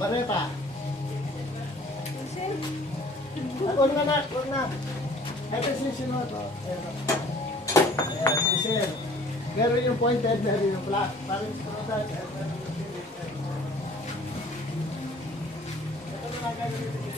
Bareta. Huwag na. Ito sisinod. Sisin. Meron yung pointed, meron yung flat. Parang sunod. Ito na gagawin ito.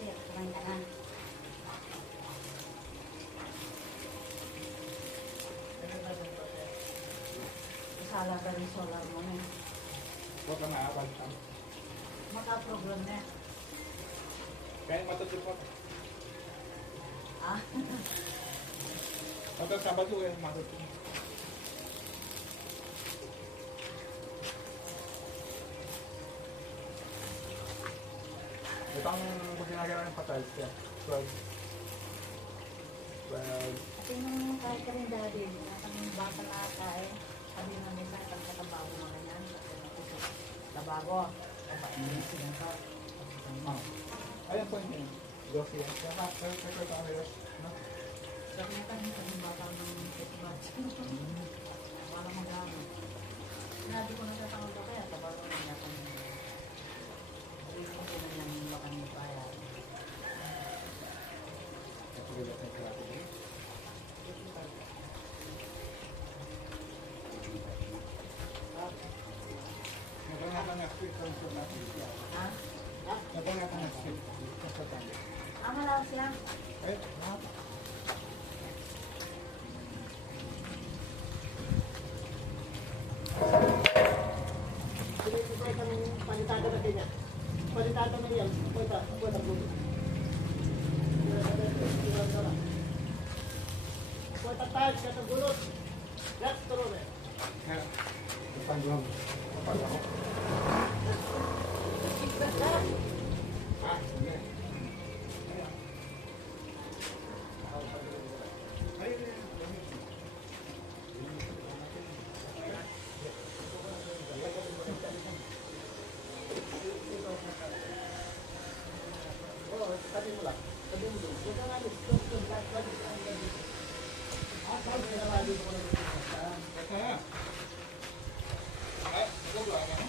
sir. Kumain ka na. Sala ka rin solar mo na. Huwag ka maawal ka. Maka-problem na. Kaya matutupot. Ah? Pagka Sabado eh, matutupot. Ito ang ginagawa ng patay siya. 12. Kasi nung kahit ka rin dati, ang bata na ata eh, sabi nga nila, ang katabago mga ganyan. Tabago. Ayan po yun. Glossy yan. Kaya kaya kaya no? Sabi nga kami sa bata ng kitbatch. Wala mag-ano. Sinabi ko na sa tanong ko kaya, tabago na niya kami. Sabi ko po na niya nila kami bayan. Patuloy at nagkarapin din. Nagpangatan na sweet ang sa natin siya. Ha? Nagpangatan na sweet. Sa tabi. Ah, malaw siya. Eh, ha? Sinipipay kang panitada na kanya. Panitada na yan. Punta bulo. Punta tayo, kata gulot. Let's throw it. Kaya, napagawang. Napagawang. Ah, sige. Oh, tabi mo lang. Tabi mo doon. Huwag kang alis. Doon, lagi. Sabi na lagi ko na dito. Ito na. Ay, nagagawa ka na?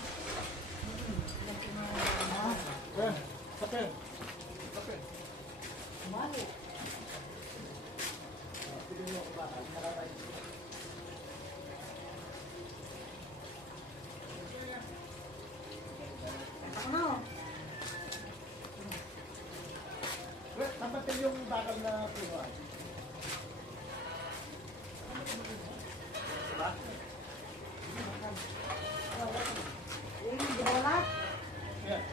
Eh, kapel. Kapel. Malo. Pili mo ako ba? Nakatay. Ako na. Wait, tampatin yung bakal na punuan. Diba? Yung bola. Yeah.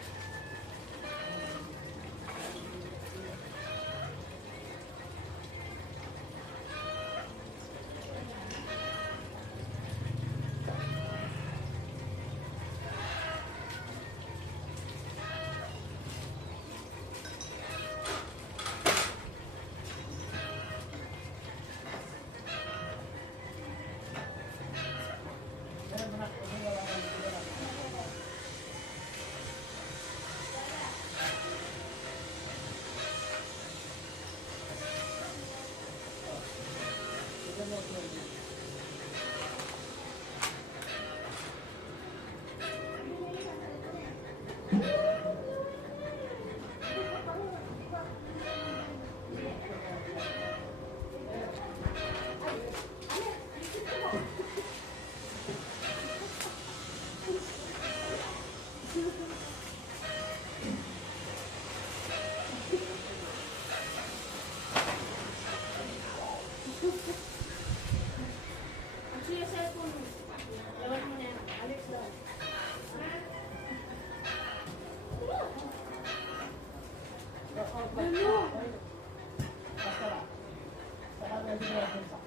Basta lang. Saka pwede mo lang sa.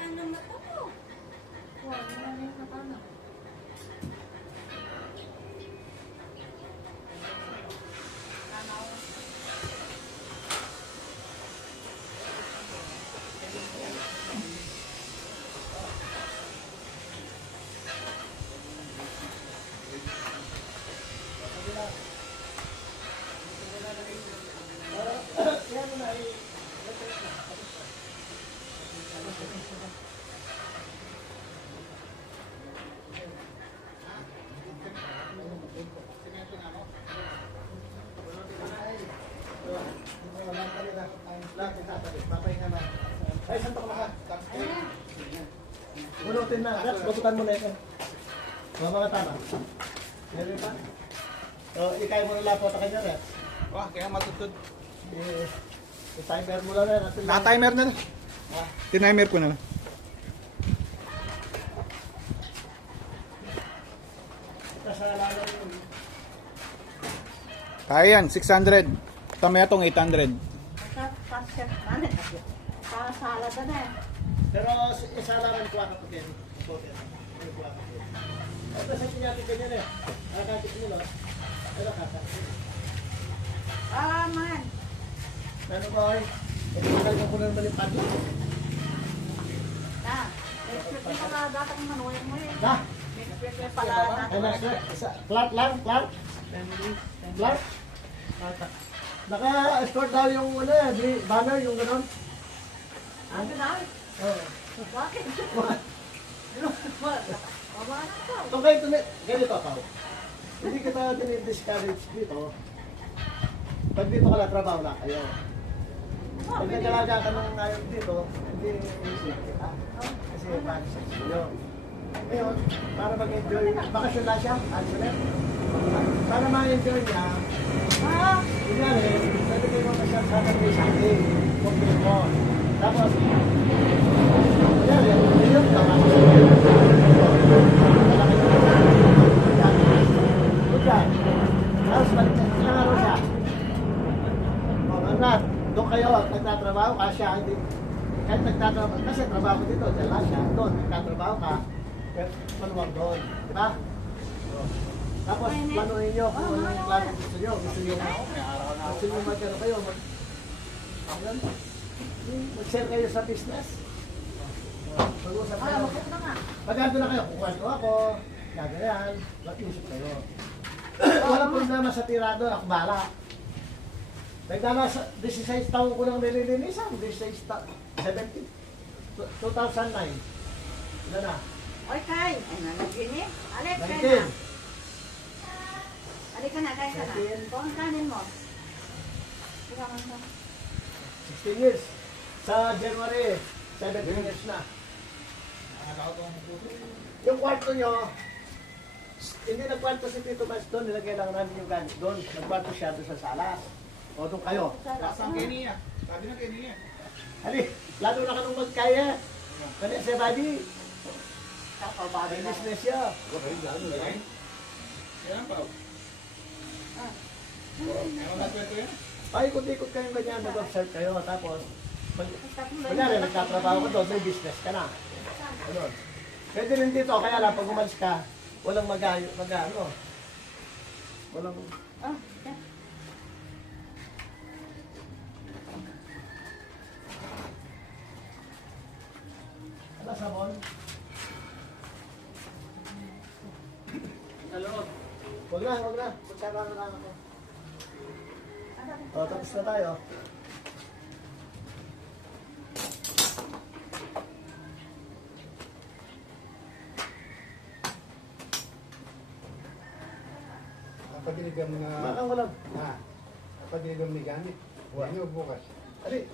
Paano mata mo? Wala na yung mata mo. Unutin na. Rex, bagutan mo na ito. Mga tama. Meron pa? So, ikay mo nila po ta kanya, Rex. Wah, kaya matutod. I-timer mo lang na. Naka-timer na lang. Tinimer ko na lang. Kasalanan yun. Kaya yan, 600. Tama itong 800. Salad na eh. Pero isalaman ko ako pagkin. Ito sa tinyati ganyan eh. Nakakatip nyo, no? Ano kakatip? Man. Ano ba, oy? Ito talaga po ng balipad. Na. May pala datang manuhin mo eh. Na? May pala Ano, datang. Clark lang, Clark? Clark? Naka-escort daw yung ano, banner, yung gano'n. Ano na? Oo. Bakit? Mabana ka. Okay, ganito pa. Hindi kita dinidiscourage dito. Pag dito ka na, trabaho na kayo. Pag nagkalaga ka ng ayos dito, hindi isip kita. Kasi para sa iyo. Ngayon, para mag-enjoy, bakasyon na siya, actually. Para ma-enjoy niya, hindi nga rin, pwede kayo masyal sa akin sa akin. Complete mo. Tapos, yan, yun, tama ko sa iyo. Good yan. Tapos, balik na araw siya. Nat, doon kayo, nagtatrabaho ka siya, hindi, kahit nagtatrabaho, kasi trabaho dito, dyan lang siya, doon, nagtatrabaho ka, pero maluwag doon, di ba? Tapos, planuhin nyo kung ano yung klase gusto nyo, gusto nyo magkano kayo, mag-share kayo sa business. Mag-usap kayo. Makot na nga. Pagkado na kayo, kukuha nyo ako, gagayan, mag-usap kayo. Walang problema sa tirado, ako bahala. Nagdala sa 16 taon ko nang nililinisan, 16 taon, 2009. Ilan na? Oy, Kay. Ay, nalagini. Alik, Kay 19. na. Alik ka na, Kay ka na. 19. Kung ang kanin mo. Ikaw man ka. 16 years. Sa January, 17 years na. Yung kwarto nyo, hindi nagkwarto si Tito Mas doon, nilagay lang namin yung ganit doon. Nagkwarto siya doon sa salas. O doon kayo. Lasang Kenia. Sabi na Kenia. Hali, lalo na ka nung magkaya. Kaya si Buddy, Kapabado may na. business siya. Yan pa. Ano na kwento yan? Paikot-ikot kayo ganyan, nag-observe kayo. Tapos, kunyari, nagtatrabaho ka doon, may business ka na. Ganun. Pwede rin dito, kaya lang, pag umalis ka, walang mag-ano. Walang... Oh, yan. Ano, sabon? Sa loob. Huwag na, huwag na. Kutsara na lang ako. O, tapos na tayo. Pagdiligam na... Makang walang. Pagdiligam ni gamit. Huwag niyo bukas. Ali.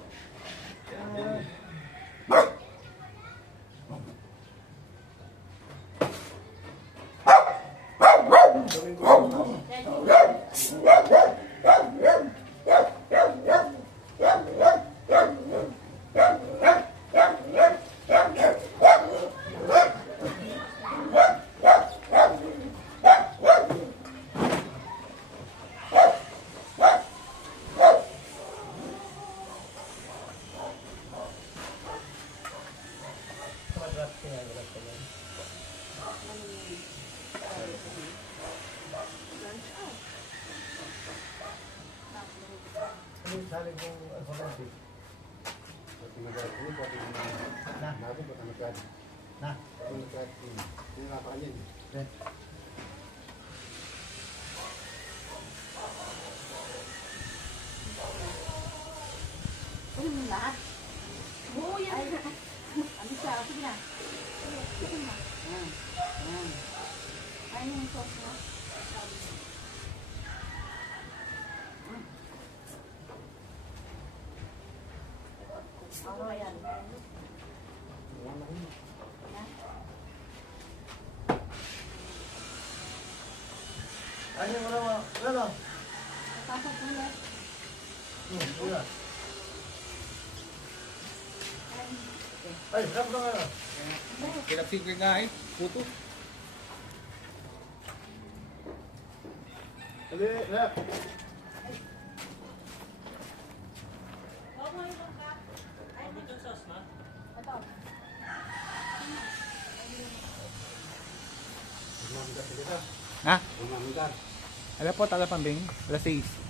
Saling kong alphabeti. Pati nag-asin, pati Na. natin, pati nag-asin. Na. Pati nag-asin. Pinapakayin. Okay. Ano mo lahat? Oo, yan. Ano siya? Sige na. Sige na. Yan. Yan. Ayun yung sauce mo. Ano yan? Wala na yun. Yan. Kunin mo naman. Ano? Tapos ulit. Kuya. Ay, sarap na nga. Kinapsigil nga eh. Puto. Sabi, rap. Huwag mo yung bangka. Ay, ito. Mamanggar sila. Ha? Mamanggar. Alam po, taga pambing. Alas 6.